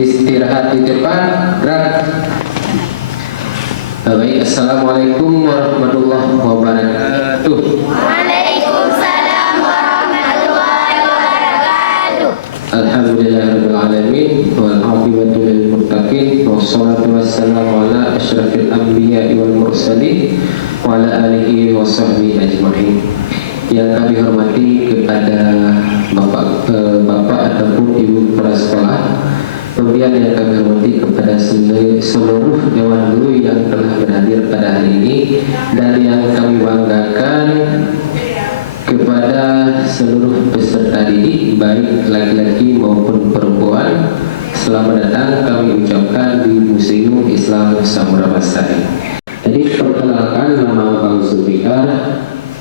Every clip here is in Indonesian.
Istirahat di depan, gerak. Baik, assalamualaikum warahmatullahi wabarakatuh. Waalaikumsalam warahmatullahi wabarakatuh. Alhamdulillahirabbil alamin wal aqibatu lil muttaqin wassalatu wassalamu ala asyrafil anbiya'i wal mursalin wa ala alihi wa sahbihi ajma'in. Yang kami hormati kepada Bapak ataupun Ibu kepala sekolah, kemudian yang kami hormati kepada seluruh dewan guru yang telah berhadir pada hari ini, dan yang kami banggakan kepada seluruh peserta didik baik laki-laki maupun perempuan. Selamat datang kami ucapkan di Museum Islam Samudra Basari. Jadi perkenalkan, nama Bang Zulfikar.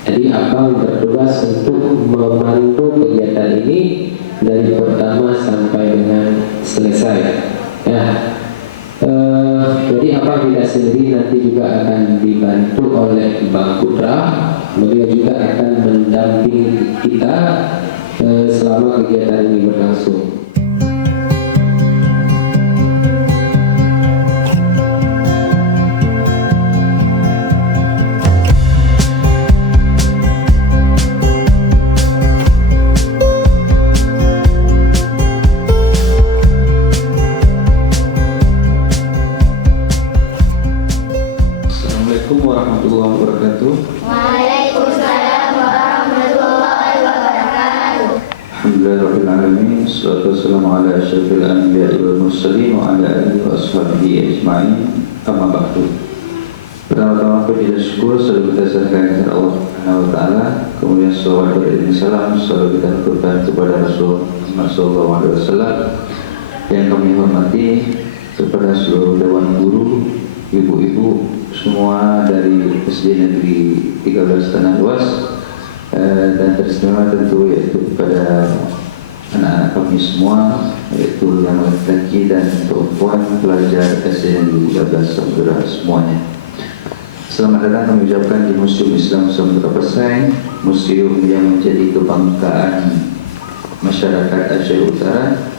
Jadi Abang bertugas untuk memantau kegiatan ini dari pertama sampai dengan selesai. Ya, jadi Abang tidak sendiri, nanti juga akan dibantu oleh Bang Putra. Beliau juga akan mendampingi kita selama kegiatan ini berlangsung. Warahmatullahi wabarakatuh. Waalaikumsalam warahmatullahi wabarakatuh. Alhamdulillahirabbil alamin, wassalatu wassalamu ala asyrafil anbiya'i wal mursalin wa ala alihi wa ashabihi ajma'in. Amma ba'du. Pertama-tama puji dan syukur selalu kita serahkan kepada Allah Subhanahu wa taala. Kemudian salawat dan salam selalu kita aturkan kepada Rasul Muhammad sallallahu alaihi wasallam. Yang kami hormati kepada seluruh dewan guru, ibu-ibu semua dari SD Negeri 13 Tanah Luas, dan teristimewa tentu yaitu kepada anak-anak kami semua, yaitu yang laki-laki dan perempuan pelajar SD Negeri 13 Samudra semuanya. Selamat datang kami ucapkan di Museum Islam Samudra Basari, museum yang menjadi kebanggaan masyarakat Aceh Utara.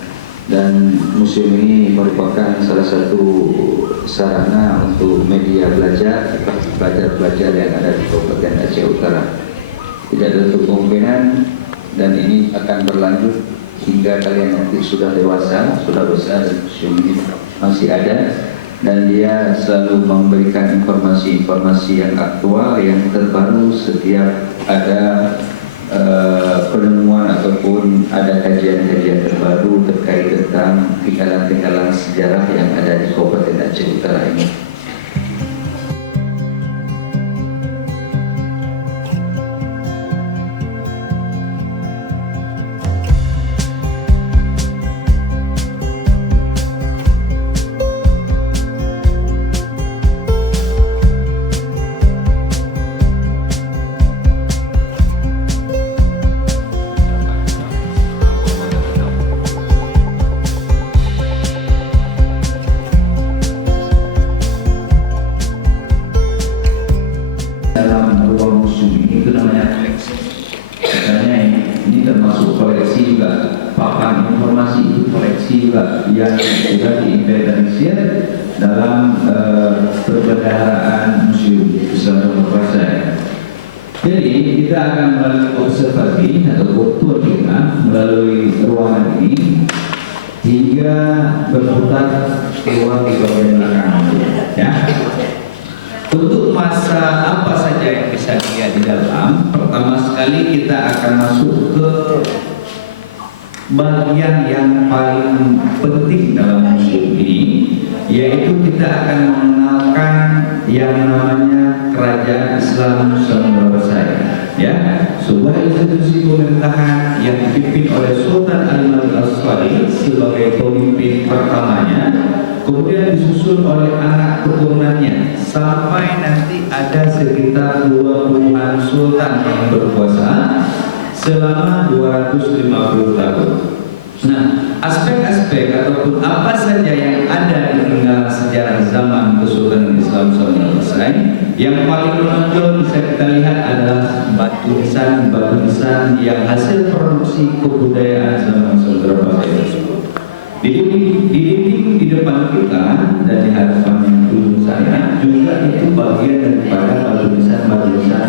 Dan museum ini merupakan salah satu sarana untuk media belajar pelajar-pelajar yang ada di Kabupaten Aceh Utara. Tidak ada kemungkinan, dan ini akan berlanjut hingga kalian nanti sudah dewasa, sudah besar. Museum ini masih ada, dan dia selalu memberikan informasi-informasi yang aktual, yang terbaru setiap ada penemuan ataupun ada kajian-kajian terbaru terkait tentang tinggalan-tinggalan sejarah yang ada di Kabupaten Aceh Utara ini. yang sudah diinventarisir dalam perbendaharaan Museum Islam Sumber Pasai. Jadi kita akan melalui observasi atau tour kita melalui ruangan ini hingga berputar keluar di bagian belakang, ya. Untuk masa apa saja yang bisa dilihat di dalam, pertama sekali kita akan masuk ke bagian yang paling penting dalam museum ini, yaitu kita akan mengenalkan yang namanya Kerajaan Islam Sumber Pasai, ya, sebuah institusi pemerintahan yang dipimpin oleh Sultan Al-Malik Al-Asfari sebagai pemimpin pertamanya, kemudian disusul oleh anak keturunannya sampai nanti ada sekitar 20-an sultan yang berkuasa selama 250 tahun. Nah, aspek-aspek ataupun apa saja yang ada di tinggal sejarah zaman Kesultanan Islam Sumber Pasai, yang paling menonjol bisa kita lihat adalah batu nisan yang hasil produksi kebudayaan zaman Sumber Pasai tersebut. Di dinding di depan kita dan di hadapan yang dulu saya juga itu bagian daripada batu nisan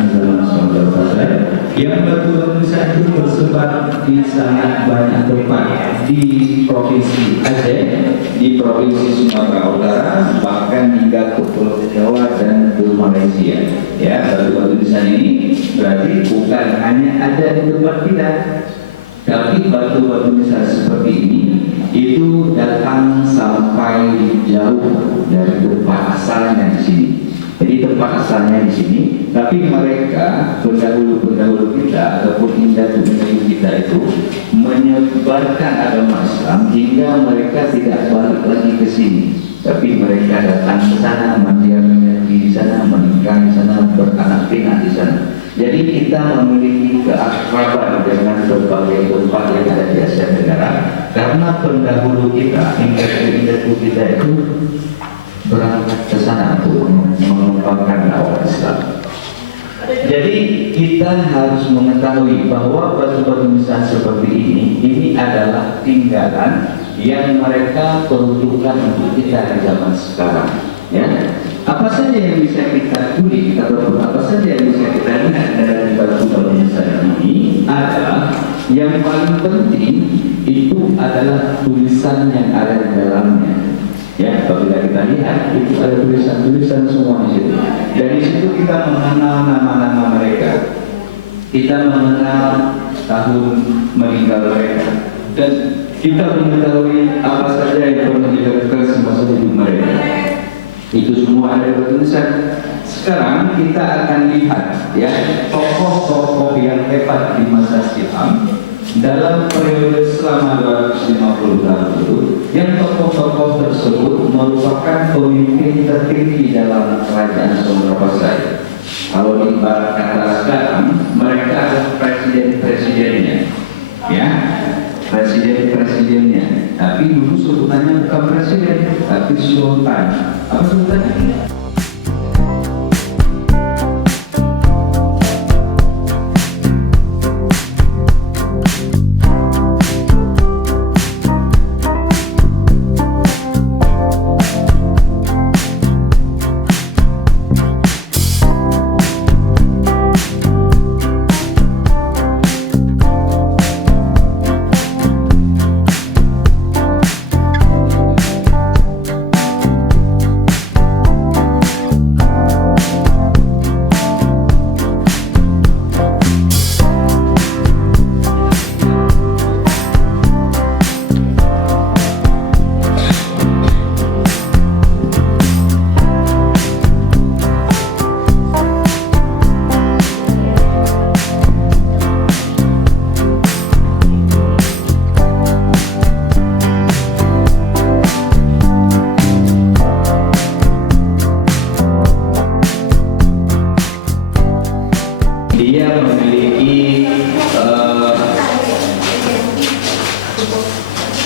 zaman Sumber Pasai, yang batu nisan itu tersebar di sangat banyak tempat di Provinsi Aceh, di Provinsi Sumatera Utara, bahkan hingga ke Pulau Jawa dan ke Malaysia. Ya, batu nisan ini berarti bukan hanya ada di tempat kita, tapi batu nisan seperti ini itu datang sampai jauh dari tempat asalnya di sini. Jadi tempat asalnya di sini, tapi mereka pendahulu kita ataupun indahulu kita itu menyebarkan agama Islam hingga mereka tidak balik lagi ke sini, tapi mereka datang ke sana, mendiami di sana, menikah di sana, beranak pinak di sana. Jadi kita memiliki keakraban dengan berbagai tempat yang ada di Asia Tenggara karena pendahulu kita, indahulu kita itu berangkat ke sana untuk mengembangkan dakwah Islam. Jadi kita harus mengetahui bahwa batu-batu nisan seperti ini adalah tinggalan yang mereka peruntukkan untuk kita di zaman sekarang. Ya, apa saja yang bisa kita kulik ataupun apa saja yang bisa kita lihat dari batu-batu nisan ini adalah yang paling penting itu adalah tulisan yang ada di dalamnya. Ya, apabila kita lihat itu ada tulisan-tulisan semua di situ. Dari situ kita mengenal nama-nama mereka, kita mengenal tahun meninggal mereka, dan kita mengetahui apa saja yang pernah dilakukan semasa hidup mereka. Itu semua ada di tulisan. Sekarang kita akan lihat ya tokoh-tokoh yang hebat di masa silam dalam periode selama 250 tahun itu, yang tokoh-tokoh tersebut merupakan pemimpin tertinggi dalam kerajaan Sumber Pasai. Kalau diibarat kata sekarang, mereka adalah presiden-presidennya, ya, presiden-presidennya. Tapi dulu sebutannya bukan presiden, tapi sultan. Apa sebutannya?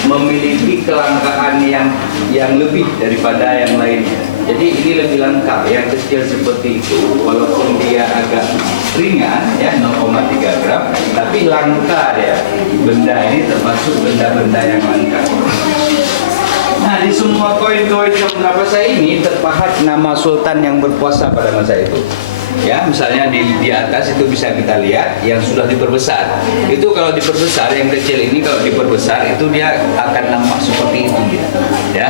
memiliki kelangkaan yang lebih daripada yang lainnya. Jadi ini lebih lengkap. Yang kecil seperti itu, walaupun dia agak ringan ya 0,3 gram, tapi langka dia. Benda ini termasuk benda-benda yang langka. semua koin-koin Samudra Pasai ini terpahat nama sultan yang berkuasa pada masa itu. Ya, misalnya di atas itu bisa kita lihat yang sudah diperbesar. Itu kalau diperbesar, yang kecil ini kalau diperbesar itu dia akan nampak seperti itu dia. Ya.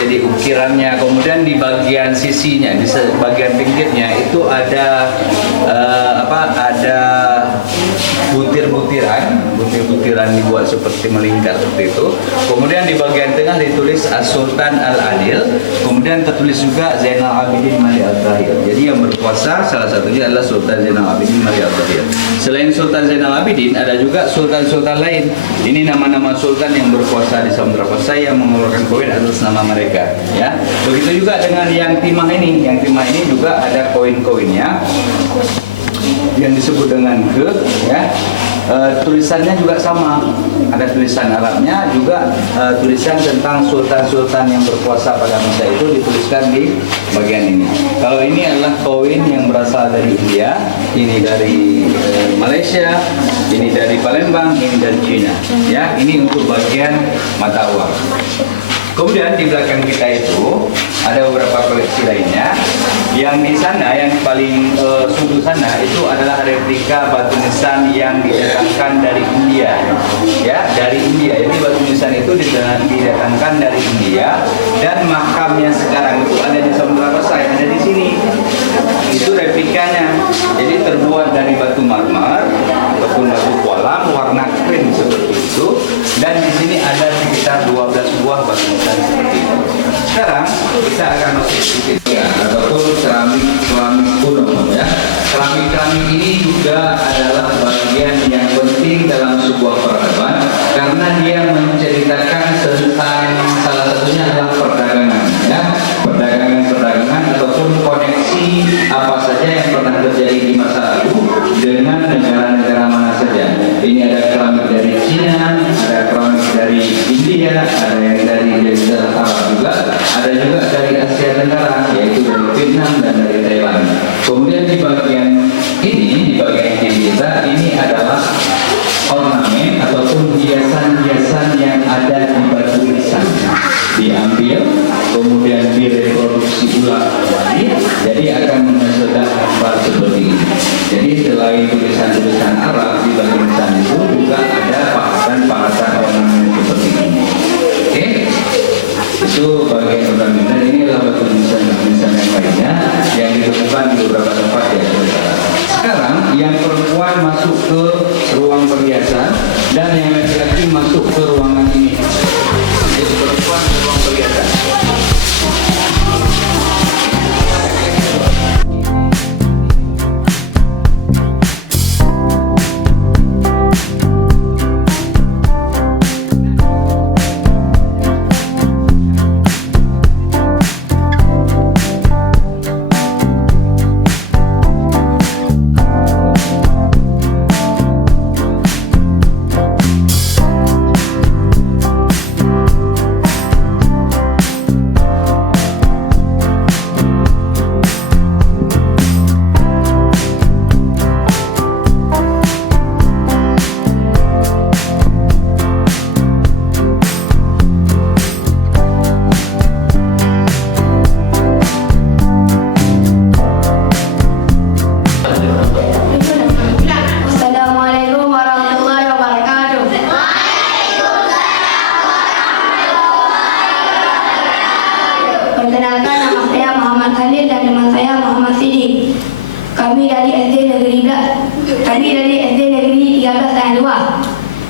Jadi ukirannya, kemudian di bagian sisinya, di bagian pinggirnya itu ada ada butir-butiran dibuat seperti melingkar seperti itu. Kemudian di bagian tengah ditulis As-Sultan Al-Adil. Kemudian tertulis juga Zainal Abidin Malik Al-Tahir. Jadi yang berkuasa salah satunya adalah Sultan Zainal Abidin Malik Al-Tahir. Selain Sultan Zainal Abidin, ada juga sultan-sultan lain. Ini nama-nama sultan yang berkuasa di Samudra Pasai yang mengeluarkan koin atas nama mereka. Ya, begitu juga dengan yang timah ini. Yang timah ini juga ada koin-koinnya yang disebut dengan ke, ya. Tulisannya juga sama, ada tulisan Arabnya juga, tulisan tentang sultan-sultan yang berkuasa pada masa itu dituliskan di bagian ini. Kalau ini adalah koin yang berasal dari India, ini dari Malaysia, ini dari Palembang, ini dari Cina. Ya, ini untuk bagian mata uang. Kemudian di belakang kita itu ada beberapa koleksi lainnya. Yang di sana, yang paling sudut sana itu adalah replika batu nisan yang didatangkan dari India. Ya, dari India. Jadi batu nisan itu didatangkan dari India dan makamnya sekarang itu ada di Samudra Pasai, ada di sini. Itu replikanya. Jadi terbuat dari batu marmer ataupun batu kolam warna krim seperti itu. Dan di sini ada sekitar 12 buah batu nisan seperti itu. Sekarang kita akan masuk sedikit ataupun keramik kuno, ya. Keramik ini juga adalah bagian yang penting dalam sebuah peradaban karena dia menceritakan tentang salah satunya adalah perdagangan, ya. Perdagangan ataupun koneksi apa saja yang pernah terjadi di masa lalu dengan negara-negara mana saja. Ini ada keramik dari Cina, ada keramik dari India, ada yang dari Jazirah Arab juga, ada juga dari Asia Tenggara, yaitu dari Vietnam dan dari Thailand. Kemudian di bagian kiri kita, ini adalah ornamen ataupun hiasan-hiasan yang ada di batu nisan. Diambil, kemudian direproduksi ulang kembali, jadi akan menghasilkan gambar seperti ini. Jadi selain tulisan-tulisan Arab di batu nisan itu juga ada pahatan-pahatan ornamen seperti ini. Oke, itu bagian ornamen. Dan ini adalah batu nisan yang lainnya yang ditemukan di beberapa tempat ya. Sekarang yang perempuan masuk ke ruang perhiasan dan yang laki-laki masuk ke ruangan ini. Jadi perempuan ke ruang perhiasan.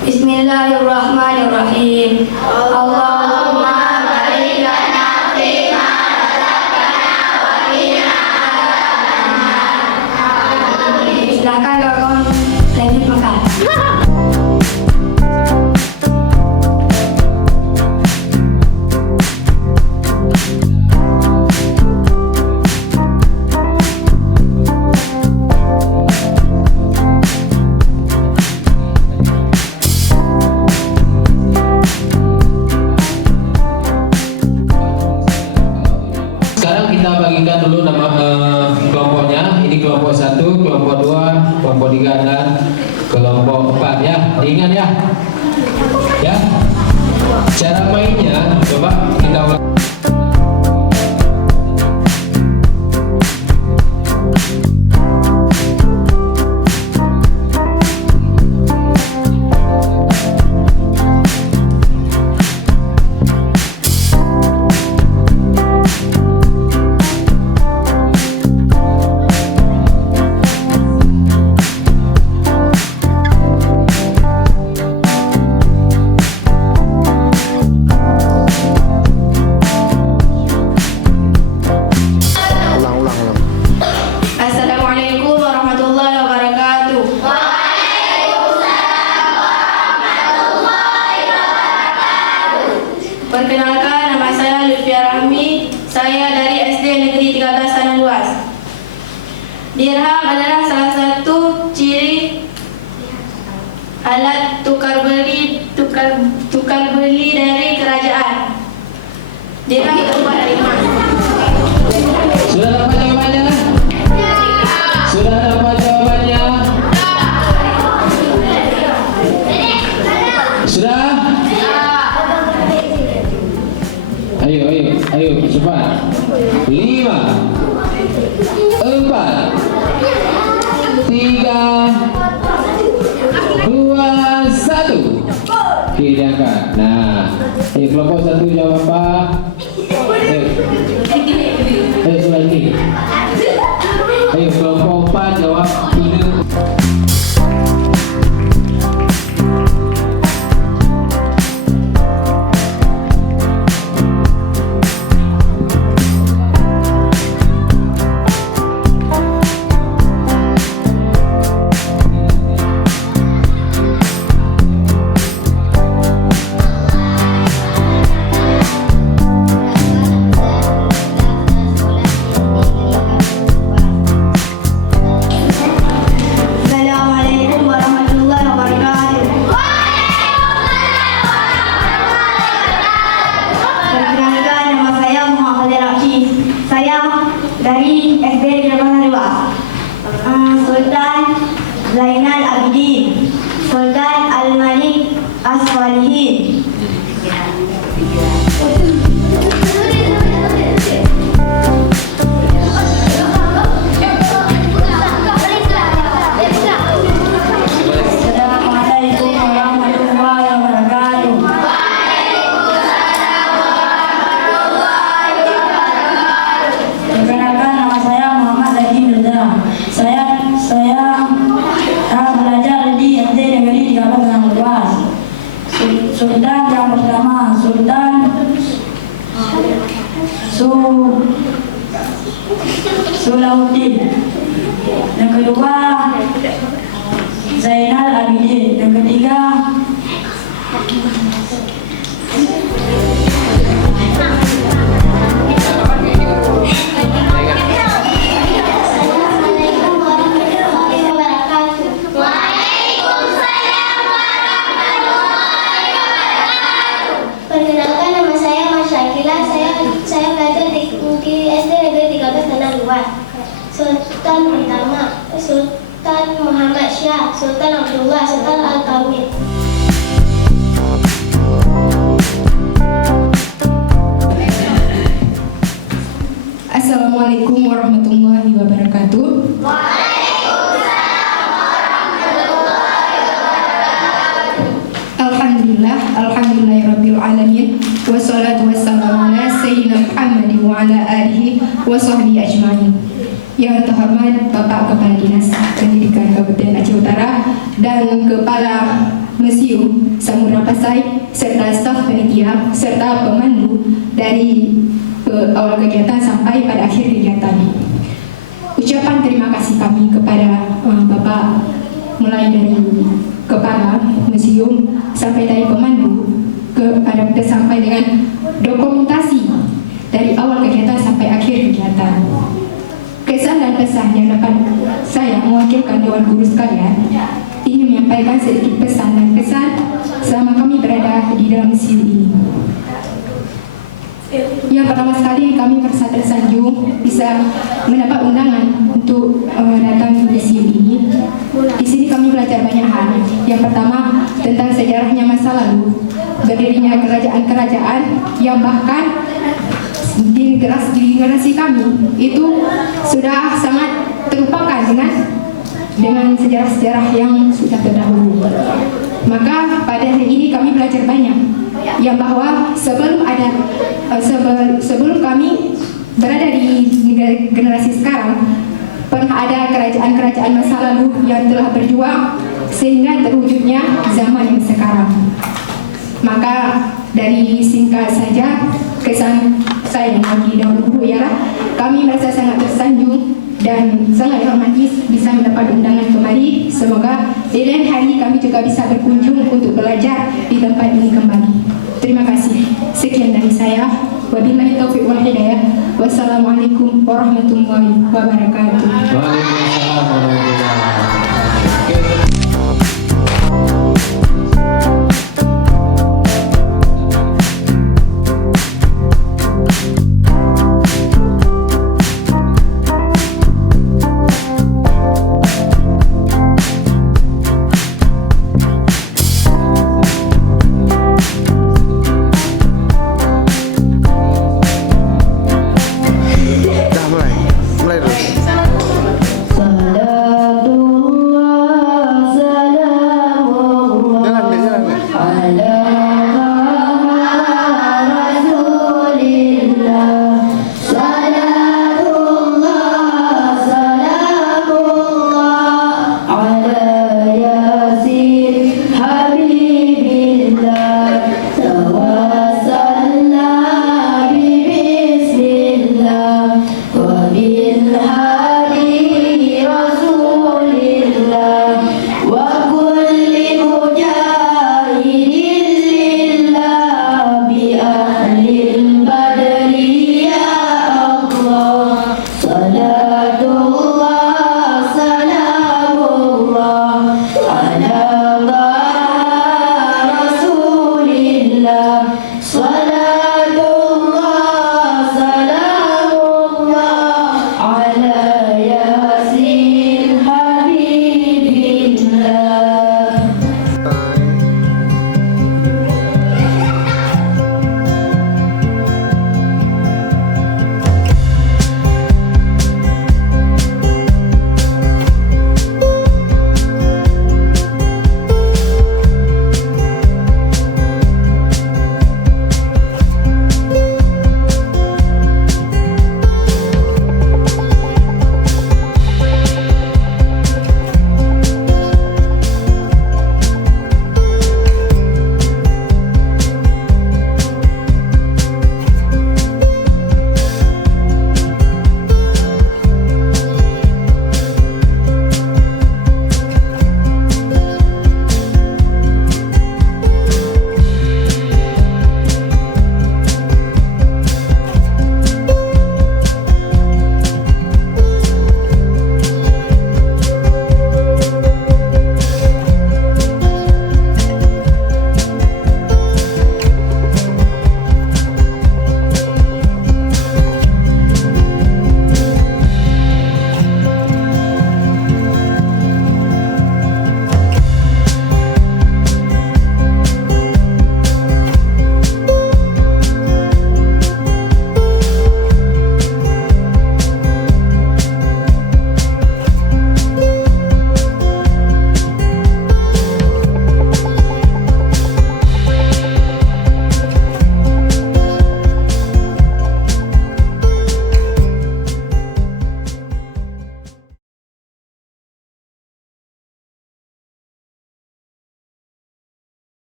Bismillahirrahmanirrahim. Allahumma barik lana fima razaqtana wa qina adzabannar. Silakan kawan-kawan lanjut makan. Dulu nama kelompoknya, ini kelompok 1, kelompok 2, kelompok 3 dan kelompok 4 ya. Diingat ya. Ya. Cara mainnya coba kita Perkenalkan, nama saya Lutfia Rahmi. Saya dari SD Negeri 13 Tanah Luas. Dirham adalah salah satu ciri alat tukar beli dari kerajaan. Dirham terbuat dari emas. Sudah dapat jawabannya? Sudah dapat jawabannya? Sudah? Ayo, cepat. 5, 4, 3, 2, 1. Diangkat. Nah, kelompok 1 jawab apa? Sudah ini. Ayo, kelompok 4 jawab ini. Assalamualaikum warahmatullahi wabarakatuh. Perkenalkan, nama saya Muhammad Rashid. Saya dari SD Negeri 2. Sultan Zainal Abidin, Sultan Al-Malik As-Salihin. Assalamualaikum warahmatullahi wabarakatuh. Perkenalkan, nama saya Muhammad Zaki Mirza. Saya belajar di SD Negeri 13 Tanah Luas. Sultan yang pertama, Sultan Sulahuddin. Yang kedua, Zainal Abidin. Yang ketiga, Assalamualaikum warahmatullahi wabarakatuh. Waalaikumsalam warahmatullahi wabarakatuh. Perkenalkan, nama saya Masyakila. Saya belajar di SD Negeri 13 Tanah Luas. Sultan pertama, Sultan Muhammad Syah, Sultan Abdullah, Sultan Al-Kamil. Assalamualaikum warahmatullahi wabarakatuh. Alhamdulillahirabbil alamin. Wassalatu wassalamu ala sayyidina Muhammadin wa ala alihi wa sahbihi ajmain. Yang terhormat Bapak Kepala Dinas Pendidikan Kabupaten Aceh Utara dan Kepala Museum Samudra Pasai serta staf panitia serta pemandu dari awal kegiatan sampai pada akhir kegiatan. Ucapan terima kasih kami kepada Bapak, mulai dari Kepala Museum sampai dari pemandu sampai dengan dokumentasi dari awal kegiatan sampai akhir kegiatan. Kesan dan pesan yang dapat saya mewakilkan Dewan Guru sekalian ingin menyampaikan sedikit pesan dan kesan selama kami berada di dalam museum ini. Yang pertama sekali, kami merasa tersanjung bisa mendapat undangan untuk datang ke museum ini. Di sini kami belajar banyak hal. Yang pertama, tentang sejarahnya masa lalu, berdirinya kerajaan-kerajaan yang bahkan di generasi kami itu sudah sangat terlupakan dengan sejarah-sejarah yang sudah terdahulu. Maka pada hari ini kami belajar banyak yang bahwa sebelum kami berada di generasi sekarang pernah ada kerajaan-kerajaan masa lalu yang telah berjuang sehingga terwujudnya zaman yang sekarang. Maka dari singkat saja kesan saya bagi Dewan Guru ialah kami merasa sangat tersanjung dan sangat romantis bisa mendapat undangan kembali. Semoga di lain hari kami juga bisa berkunjung untuk belajar di tempat ini kembali. Terima kasih. Sekian dari saya. Wabillahi taufiq wal hidayah. Wassalamualaikum warahmatullahi wabarakatuh. Waalaikumsalam warahmatullahi wabarakatuh.